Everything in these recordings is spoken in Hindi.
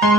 गुड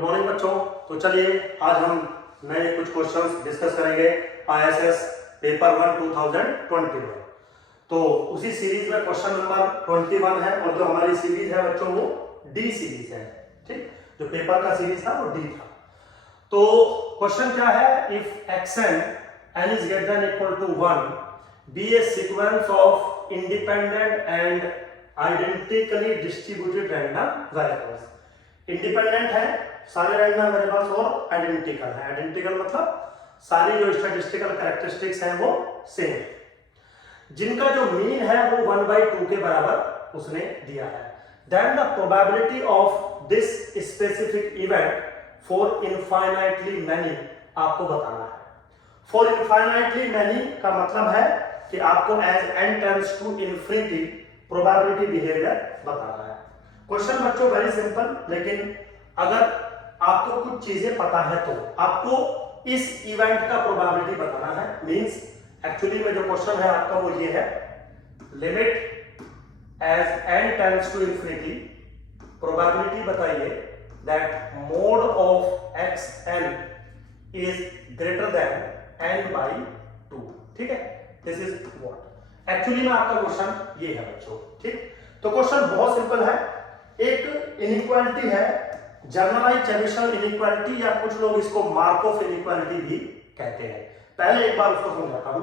मॉर्निंग बच्चों। तो चलिए आज हम नए कुछ क्वेश्चंस डिस्कस करेंगे ISS पेपर 1 2021। तो उसी सीरीज में क्वेश्चन नंबर 21 है और जो हमारी सीरीज है बच्चों वो डी सीरीज है। ठीक, जो पेपर का सीरीज था वो डी था। तो क्वेश्चन क्या है, if xn n is greater than equal to 1 be a sequence of independent and identically distributed random variables। Independent है सारे रैंडम वेरिएबल्स और आइडेंटिकल है। आइडेंटिकल मतलब सारी जो स्टैटिस्टिकल कैरेक्टरिस्टिक्स हैं वो सेम है, जिनका जो मीन है वो 1/2 के बराबर उसने दिया है। Then the probability of this specific event for infinitely many आपको बताना है। फॉर इनफाइनाइटली मैनी का मतलब है कि आपको as n tends to infinity probability behaviour बताना है। क्वेश्चन बच्चों वेरी सिंपल, लेकिन अगर आपको कुछ चीजें पता है तो आपको इस इवेंट का प्रोबेबिलिटी बताना है। मींस एक्चुअली में जो क्वेश्चन है आपका वो ये है, limit as n tends to infinity probability बताइए that mode of xn is greater than n/2। ठीक है, दिस इज व्हाट एक्चुअली में आपका क्वेश्चन ये है बच्चों। ठीक, तो क्वेश्चन बहुत सिंपल है। एक इनइक्वालिटी है, जनरलाइज्ड चेबीशेव इनइक्वालिटी या कुछ लोग इसको मार्कोव इनइक्वालिटी भी कहते हैं। पहले एक बार उसको समझाता हूं।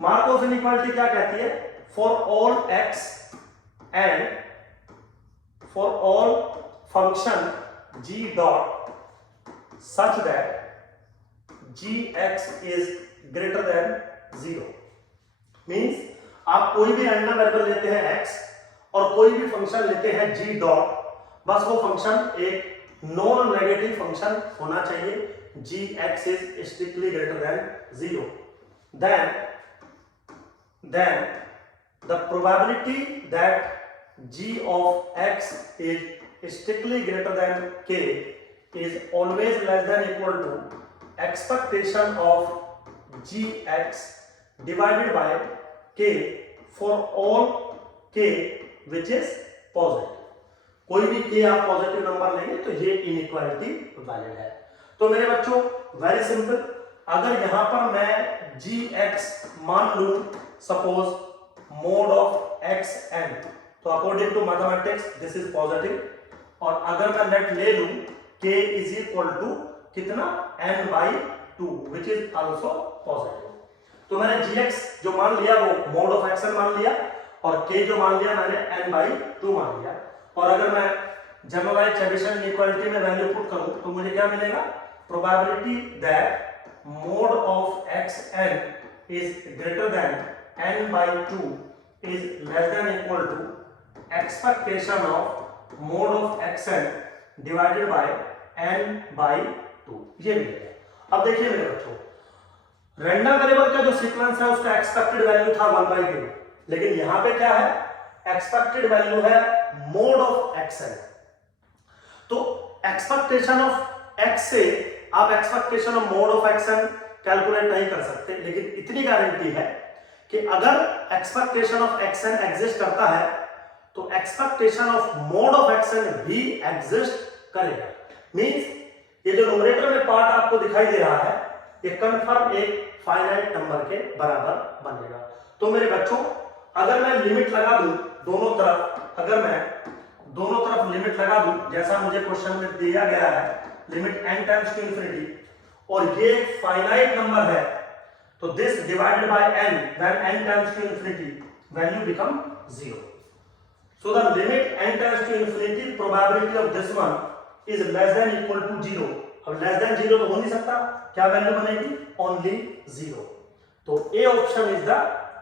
मार्कोव इनइक्वालिटी क्या कहती है, for all x and for all function g dot such that gx is greater then 0। Means आप कोई भी रैंडम वेरिएबल लेते हैं x और कोई भी फंक्शन लेते हैं g डॉट, बस वो फंक्शन एक नॉन नेगेटिव फंक्शन होना चाहिए, gx is strictly greater than 0। then the probability that g of x is strictly greater than k is always less than equal to expectation of gx divided by k for all k which is positive। कोई भी k आप पॉजिटिव नंबर लेंगे तो ये इनइक्वालिटी वैलिड है। तो मेरे बच्चों वेरी सिंपल, अगर यहां पर मैं gx मान लूं सपोज मोड ऑफ xn, तो according to mathematics this is positive, और अगर मैं लेट ले लूं k इज इक्वल टू कितना n/2 which is also positive. तो मैंने gx जो मान लिया वो मोड ऑफ xn मान लिया और k जो मान लिया मैंने n/2 मान लिया। और अगर मैं जनरलाइज्ड चेबीशेव इनइक्वालिटी में वैल्यू पुट करूं तो मुझे क्या मिलेगा, probability that mode of xn is greater than n/2 is less than equal to expectation of mode of xn divided by n/2 ये मिलेगा। अब देखिए मेरे बच्चों, रैंडम वेरिएबल का जो सीक्वेंस है उसका एक्सपेक्टेड वैल्यू था 1/2, लेकिन यहां पे क्या है, एक्सपेक्टेड वैल्यू है मोड ऑफ xn। तो एक्सपेक्टेशन ऑफ x से आप expectation of mode of xn calculate नहीं कर सकते, लेकिन इतनी गारंटी है कि अगर एक्सपेक्टेशन ऑफ xn एग्जिस्ट करता है तो expectation of mode of xn भी एग्जिस्ट करेगा। मींस ये जो न्यूमरेटर में पार्ट आपको दिखाई दे रहा है ये कंफर्म एक फाइनाइट नंबर के बराबर बनेगा। तो मेरे बच्चों अगर मैं लिमिट लगा दूं दोनों तरफ, अगर मैं दोनों तरफ लिमिट लगा दूं जैसा मुझे क्वेश्चन में दिया गया है, limit n times to infinity, और ये फाइनाइट नंबर है तो this divided by n when n tends to infinity value become 0। So the limit n tends to infinity probability of this one is less than equal to 0। अब less than 0 तो हो नहीं सकता, क्या वैल्यू बनेगी, only 0। तो A option is the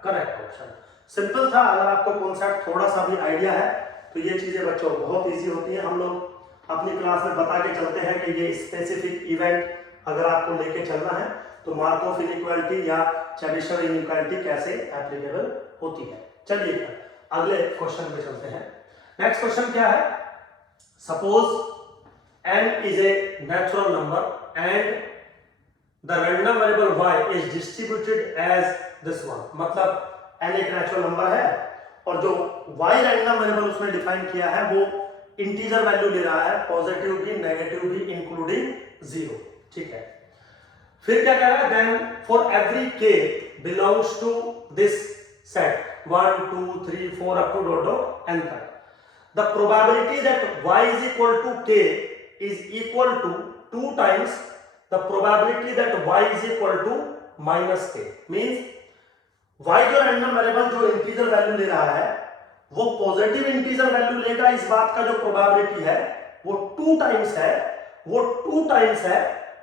correct option. Simple था, अगर आपको कॉन्सेप्ट थोड़ा सा भी आइडिया है तो ये चीजें बच्चों बहुत इजी होती है। हम लोग अपनी क्लास में बता के चलते हैं कि ये स्पेसिफिक इवेंट अगर आपको लेके चलना है तो मार्कोव इनइक्वालिटी या चेबीशेव इनइक्वालिटी कैसे एप्लीकेबल होती है। चलिए अगले क्वेश्चन पे चलते हैं। नेक्स्ट क्वेश्चन क्या है, suppose n is a natural number and the random variable y is distributed as this one. मतलब n एक नेचुरल नंबर है और जो y रैंडम वेरिएबल उसने डिफाइन किया है वो इंटीजर वैल्यू ले रहा है, पॉजिटिव भी नेगेटिव भी इंक्लूडिंग 0। ठीक है, फिर क्या कह रहा है, then for every k belongs to this set 1 2 3 4 up to dot dot n तक, the probability that y is equal to k is equal to 2 times the probability that y is equal to minus k, means y जो रैंडम वेरिएबल जो इंटीजर वैल्यू ले रहा है वो पॉजिटिव इंटीजर वैल्यू लेगा, इस बात का जो प्रोबेबिलिटी है वो 2 टाइम्स है, वो 2 टाइम्स है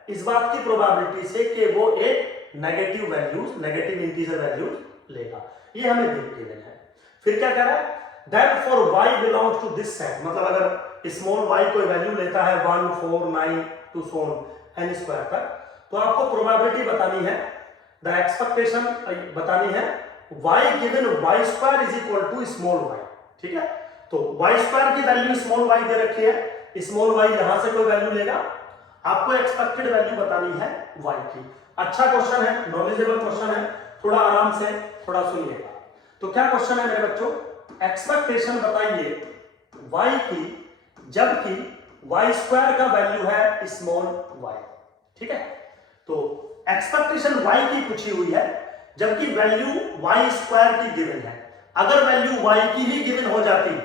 इस बात की प्रोबेबिलिटी से कि वो एक negative values, negative integer values लेगा। ये हमें देख के देना है। फिर क्या कह रहा है, That for y belongs to this set, मतलब अगर स्मॉल y कोई वैल्यू लेता है 1 4 9 to so on n square तक, तो आपको प्रोबेबिलिटी बतानी है, द एक्सपेक्टेशन बतानी है y given y square is equal to small y। ठीक है, तो y स्क्वायर की वैल्यू स्मॉल y दे रखी है, स्मॉल y यहां से कोई वैल्यू लेगा, आपको एक्सपेक्टेड वैल्यू बतानी है y की। अच्छा क्वेश्चन है, नॉलेजेबल क्वेश्चन है, थोड़ा आराम से थोड़ा सुनिएगा। तो क्या क्वेश्चन है मेरे बच्चों, एक्सपेक्टेशन बताइए y की जबकि y स्क्वायर का वैल्यू है स्मॉल y। ठीक है, तो एक्सपेक्टेशन y की पूछी हुई है जबकि वैल्यू y स्क्वायर की गिवन है। अगर वैल्यू y की ही गिवन हो जाती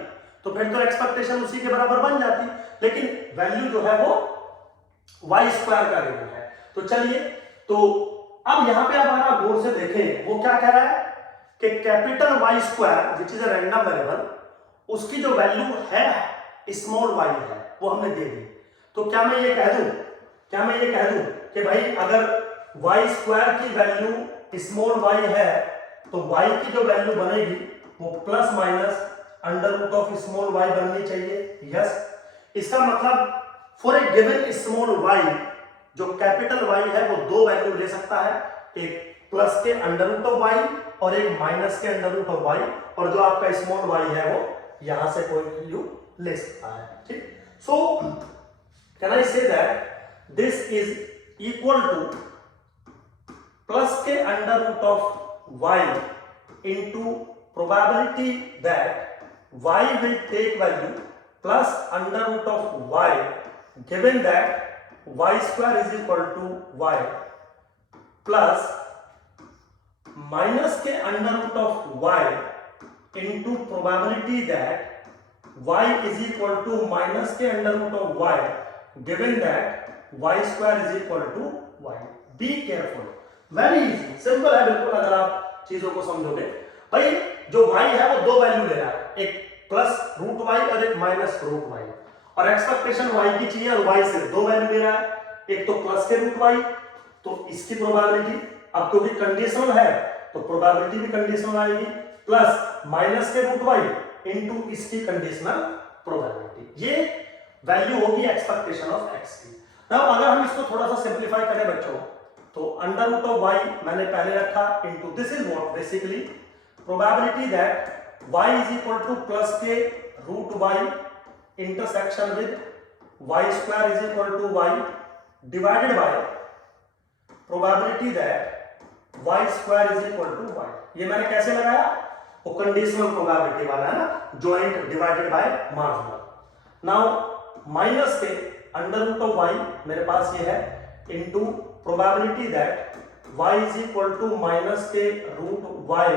तो फिर तो एक्सपेक्टेशन उसी के बराबर बन जाती, लेकिन वैल्यू जो है वो y स्क्वायर का गिवन है। तो चलिए, तो अब यहां पे हमारा गौर से देखें वो क्या कह रहा है कि capital Y square which is a random variable, उसकी जो वैल्यू है स्मॉल y है वो हमने दे दी। तो क्या मैं ये कह दूं कि भाई अगर y स्क्वायर की वैल्यू स्मॉल y है तो y की जो वैल्यू बनेगी वो plus minus under root of small y बननी चाहिए। यस, इसका मतलब for a given small y जो कैपिटल Y है वो दो वैल्यू ले सकता है, एक प्लस के अंडर रूट ऑफ y और एक माइनस के अंडर रूट ऑफ y, और जो आपका स्मॉल y है वो यहां से कोई वैल्यू ले सकता है। ठीक, सो can I say that this is equal to plus के under root of y into probability that y will take value plus under root of y given that y square is equal to y plus minus के under root of y into probability that y is equal to minus के under root of y given that y square is equal to y। Be careful, very easy, simple है बिल्कुल अगर आप चीजों को समझोगे। भाई जो y है वो दो वैल्यू ले रहा है, एक प्लस रूट y और एक माइनस रूट y, और एक्सपेक्टेशन y की चाहिए और y से दो वैल्यू ले रहा है, एक तो प्लस के रूट y, तो इसकी प्रोबेबिलिटी अब क्योंकि कंडीशनल है तो प्रोबेबिलिटी भी कंडीशनल आएगी, प्लस माइनस के रूट y इनटू इसकी कंडीशनल प्रोबेबिलिटी, ये वैल्यू होगी एक्सपेक्टेशन ऑफ x की। नाउ अगर हम इसको थोड़ा सा सिंपलीफाई करें बच्चों, तो अंडर रूट ऑफ y मैंने पहले रखा into this is what basically probability that y is equal to plus के root y intersection with y square is equal to y divided by probability that y square is equal to y। ये मैंने कैसे लगाया, वो कंडीशनल प्रोबेबिलिटी वाला है ना, joint divided by marginal. Now minus के अंडर रूट ऑफ y मेरे पास ये है into probability that y is equal to minus के root y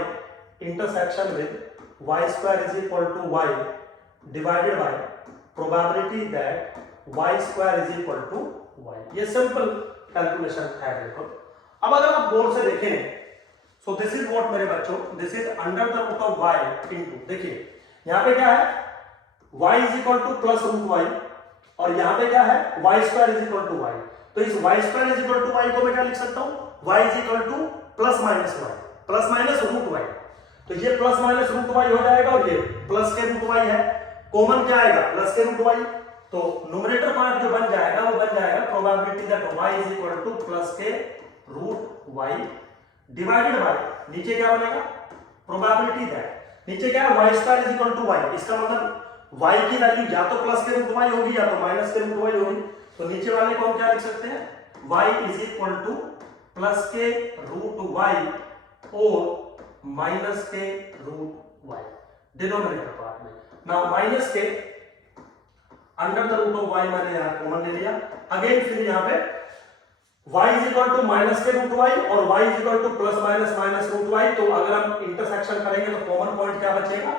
intersection with y square is equal to y divided by probability that y square is equal to y। ये सिंपल कैलकुलेशन है बिल्कुल। अब अगर आप गौर से देखें, सो दिस इज व्हाट मेरे बच्चों, this is under the root of y into, देखिए यहां पे क्या है y is equal to plus root y, और यहां पे क्या है y square is equal to y। तो इस y square is equal to y को मैं क्या लिख सकता हूं, y is equal to plus minus y, plus minus root y। तो ये प्लस माइनस रूट y हो जाएगा और ये प्लस के रूट y है, कॉमन क्या आएगा प्लस के रूट y, तो न्यूमरेटर पार्ट जो बन जाएगा वो बन जाएगा probability that y is equal to plus के रूट y डिवाइडेड बाय, नीचे क्या बनेगा प्रोबेबिलिटी दैट, नीचे क्या है y square is equal to y, इसका मतलब y की वैल्यू या तो प्लस के रूट y होगी या तो माइनस के रूट y होगी। तो नीचे वाले को हम क्या लिख सकते हैं, y is equal to plus के रूट y और माइनस के रूट y। डिनोमिनेटर पार्ट में। नाउ माइनस के under the root of y मैंने यहाँ कॉमन ले लिया। अगेन फिर यहाँ पे y is equal to minus के रूट y और y is equal to plus minus minus root y। तो अगर हम इंटरसेक्शन करेंगे तो कॉमन पॉइंट क्या बचेगा,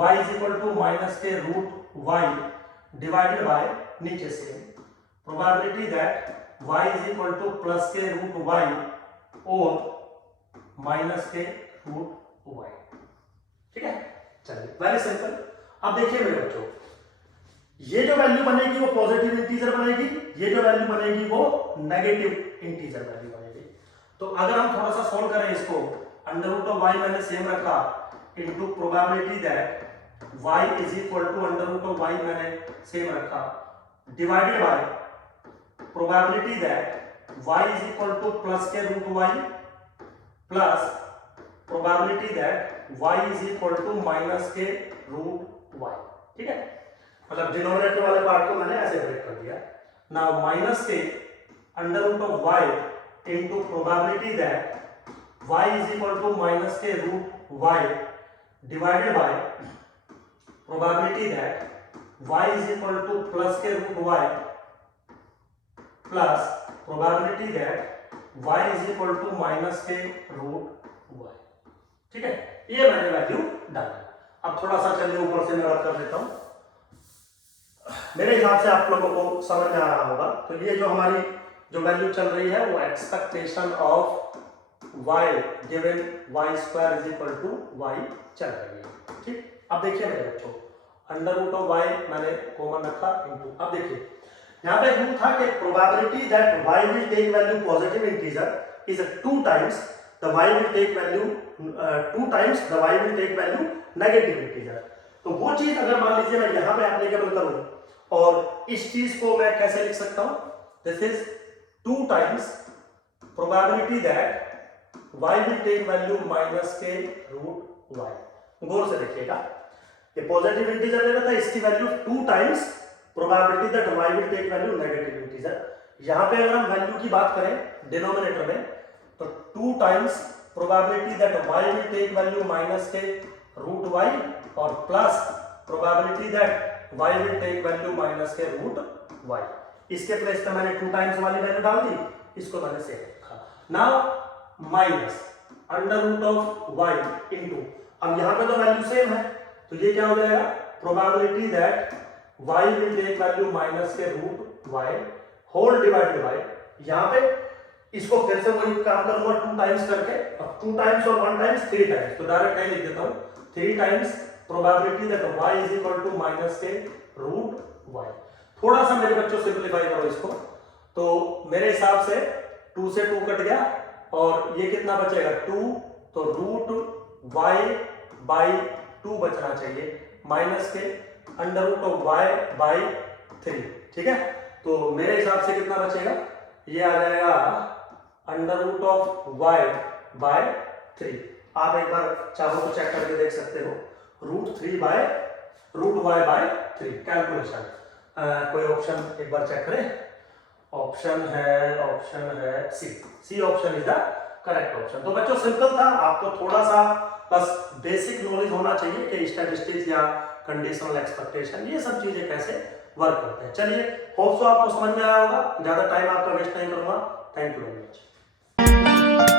y is equal to minus के रूट y डिवाइडेड बाय नीचे से probability that y is equal to plus के रूट y और माइनस के रूट y। ठीक है, चलिए वेरी सिंपल। अब देखिए मेरे बच्चों, ये जो वैल्यू बनेगी वो पॉजिटिव इंटीजर बनेगी, ये जो वैल्यू बनेगी वो नेगेटिव इंटीजर वैल्यू बनेगी। तो अगर हम थोड़ा सा सॉल्व करें इसको, अंडर रूट ऑफ y मैंने सेम रखा into probability that y is equal to under root of y मैंने सेम रखा divided by probability that y is equal to plus के root y plus probability that y is equal to minus के रूट y। ठीक है, मतलब डिनोमिनेटर वाले पार्ट को मैंने ऐसे ब्रेक कर दिया। नाउ माइनस के under root of y into probability that y is equal to minus के root y divided by probability that y is equal to plus के root y plus probability that y is equal to minus के रूट y। ठीक है, ये मैंने वैल्यू डाली। अब थोड़ा सा चलिए ऊपर से मैं रख कर देता हूं, मेरे हिसाब से आप लोगों को समझ में आ रहा होगा। तो ये जो हमारी जो वैल्यू चल रही है वो expectation of y given y square is equal to y चल रही है। ठीक, अब देखिए मेरे बच्चों, अंडर रूट ऑफ y मैंने कॉमन रखा इनटू, अब देखिए यहाँ पे रूल था कि probability that y will take value positive integer is 2 times the y will take value 2 times the y will take value negative integer. तो वो चीज अगर मान लीजिए मैं यहाँ पे एप्लीकेबल करूं और इस चीज को मैं कैसे लिख सकता हूं, this is 2 times probability that y will take value minus के रूट y। गौर से देखिएगा, ये पॉजिटिव इंटीजर ले रहा था, इसकी वैल्यू 2 times probability that y will take value negative integer. यहां पे अगर हम वैल्यू की बात करें डिनोमिनेटर में तो 2 times probability that y will take value minus के रूट y और plus probability that y will take value minus के रूट y। इसके प्लेस पे मैंने 2 टाइम्स वाली वैल्यू डाल दी, इसको मैंने सेव रखा। Now minus under root of y into, अब यहां पे तो वैल्यू सेम है तो ये क्या हो जाएगा, probability that y will take value minus के root y whole divided by, यहां पे इसको फिर से वही काम करूंगा 2 टाइम्स करके, अब 2 टाइम्स और 1 टाइम्स 3 टाइम्स, तो डायरेक्ट कहीं लिख देता हूं 3 times probability that y is equal to minus के रूट y। थोड़ा सा मेरे बच्चों सिंपलीफाई करो इसको, तो मेरे हिसाब से 2 से 2 कट गया और ये कितना बचेगा 2, तो रूट y बाई 2 बचना चाहिए माइनस के under root of y by 3। ठीक है, तो मेरे हिसाब से कितना बचेगा, ये आ जाएगा under root of y by 3। आप एक बार चाहो तो चेक करके देख सकते हो, रूट y बाय 3 कैलकुलेशन। कोई ऑप्शन एक बार चेक करें, ऑप्शन है C option is the correct option. तो बच्चों सिंपल था, आपको थोड़ा सा बस बेसिक नॉलेज होना चाहिए कि स्टैटिस्टिक्स या कंडीशनल एक्सपेक्टेशन ये सब चीजें कैसे वर्क करते हैं। चलिए होप सो आपको समझ में आया होगा, ज्यादा टाइम आपका वेस्ट नहीं करूंगा। Thank you very much.